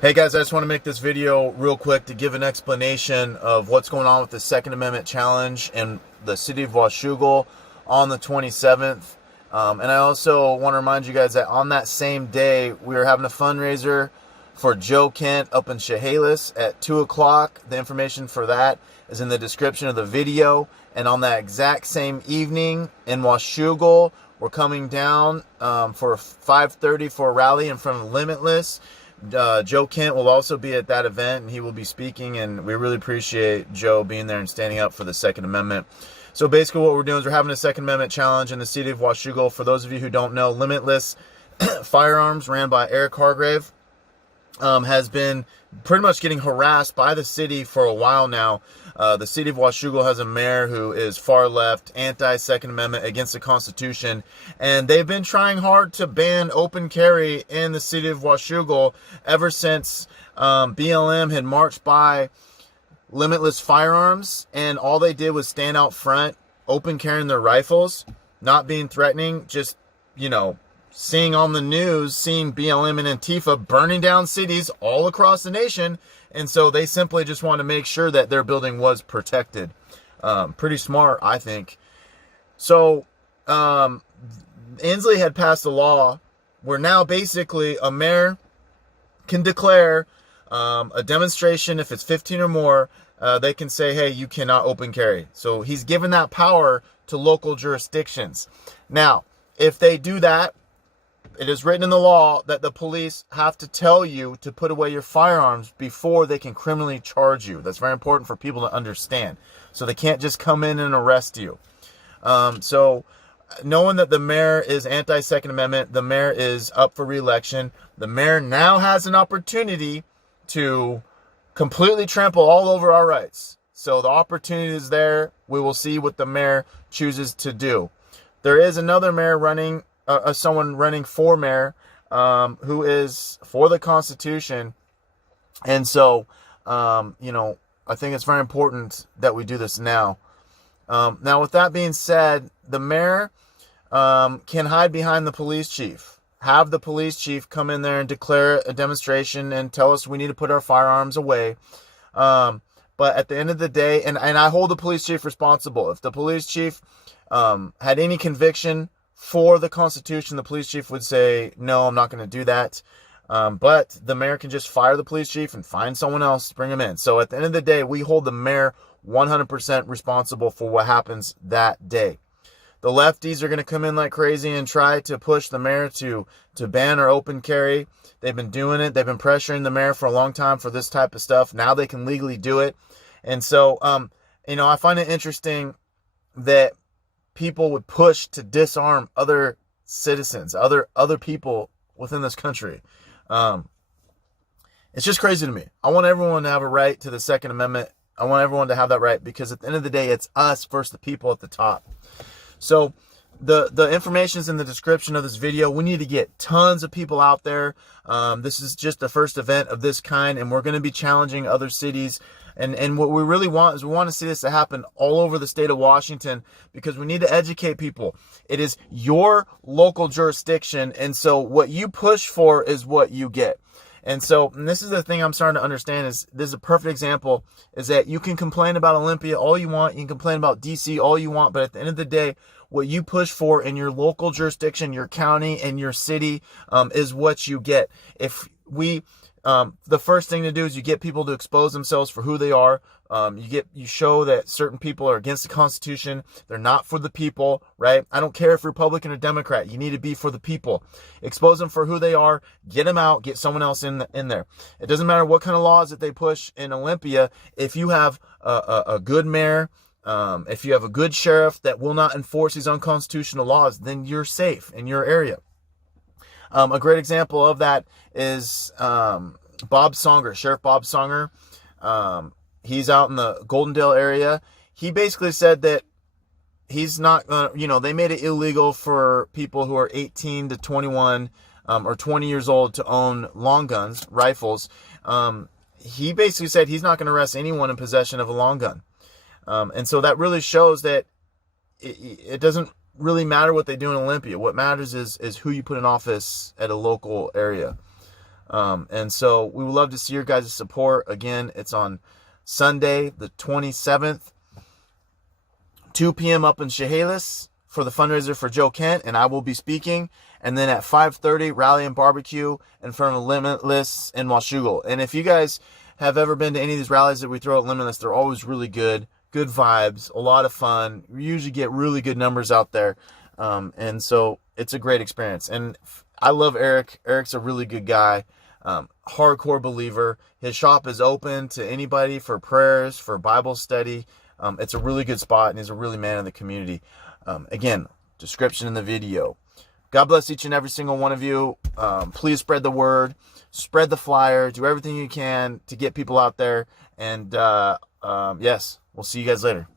Hey guys, I just want to make this video real quick to give an explanation of what's going on with the Second Amendment challenge in the city of Washougal on the 27th. And I also want to remind you guys that on that same day, we are having a fundraiser for Joe Kent up in Chehalis at 2 o'clock. The information for that is in the description of the video. And on that exact same evening in Washougal, we're coming down for 5:30 for a rally in front of Limitless. Joe Kent will also be at that event, and he will be speaking, and we really appreciate Joe being there and standing up for the Second Amendment. So basically what we're doing is we're having a Second Amendment challenge in the city of Washougal. For those of you who don't know, Limitless Firearms, ran by Eric Hargrave, has been pretty much getting harassed by the city for a while now. The city of Washougal has a mayor who is far left, anti-Second Amendment, against the Constitution, and they've been trying hard to ban open carry in the city of Washougal ever since BLM had marched by Limitless Firearms, and all they did was stand out front, open carrying their rifles, not being threatening, just, seeing on the news, seeing BLM and Antifa burning down cities all across the nation. And so they simply just want to make sure that their building was protected. Pretty smart, I think. So Inslee had passed a law where now basically a mayor can declare a demonstration, if it's 15 or more, they can say, hey, you cannot open carry. So he's given that power to local jurisdictions. Now, if they do that, it is written in the law that the police have to tell you to put away your firearms before they can criminally charge you. That's very important for people to understand. So they can't just come in and arrest you. So knowing that the mayor is anti-Second Amendment, the mayor is up for re-election, the mayor now has an opportunity to completely trample all over our rights. So the opportunity is there. We will see what the mayor chooses to do. There is another mayor running, someone running for mayor, who is for the Constitution. And so, I think it's very important that we do this now. Now, with that being said, the mayor can hide behind the police chief. Have the police chief come in there and declare a demonstration and tell us we need to put our firearms away. But at the end of the day, and I hold the police chief responsible. If the police chief had any conviction for the Constitution, the police chief would say, no, I'm not going to do that. But the mayor can just fire the police chief and find someone else to bring him in. So at the end of the day, we hold the mayor 100% responsible for what happens that day. The lefties are going to come in like crazy and try to push the mayor to ban or open carry. They've been doing it. They've been pressuring the mayor for a long time for this type of stuff. Now they can legally do it. And so, I find it interesting that people would push to disarm other citizens, other people within this country. It's just crazy to me. I want everyone to have a right to the Second Amendment. I want everyone to have that right, because at the end of the day, it's us versus the people at the top. So the information is in the description of this video. We need to get tons of people out there. This is just the first event of this kind, and we're going to be challenging other cities. And what we really want is we want to see this to happen all over the state of Washington, because we need to educate people. It is your local jurisdiction, and so what you push for is what you get. And this is the thing I'm starting to understand, is this is a perfect example, is that you can complain about Olympia all you want, you can complain about DC all you want, but at the end of the day, what you push for in your local jurisdiction, your county and your city, is what you get. If we, the first thing to do is you get people to expose themselves for who they are. You show that certain people are against the Constitution. They're not for the people, right? I don't care if you're Republican or Democrat. You need to be for the people. Expose them for who they are. Get them out. Get someone else in there. It doesn't matter what kind of laws that they push in Olympia. If you have a good mayor, if you have a good sheriff that will not enforce these unconstitutional laws, then you're safe in your area. A great example of that is Bob Songer, Sheriff Bob Songer. He's out in the Goldendale area. He basically said that he's not gonna, they made it illegal for people who are 18 to 21 or 20 years old to own long guns, rifles. He basically said he's not going to arrest anyone in possession of a long gun. And so that really shows that it doesn't really matter what they do in Olympia. What matters is who you put in office at a local area. And so we would love to see your guys' support. Again, it's on Sunday, the 27th, 2 p.m. up in Chehalis for the fundraiser for Joe Kent, and I will be speaking. And then at 5:30, rally and barbecue in front of Limitless in Washougal. And if you guys have ever been to any of these rallies that we throw at Limitless, they're always really good vibes, a lot of fun. We usually get really good numbers out there. And so it's a great experience. And I love Eric. Eric's a really good guy, hardcore believer. His shop is open to anybody for prayers, for Bible study. It's a really good spot, and he's a really man in the community. Again, description in the video. God bless each and every single one of you. Please spread the word, spread the flyer, do everything you can to get people out there. And yes, we'll see you guys later.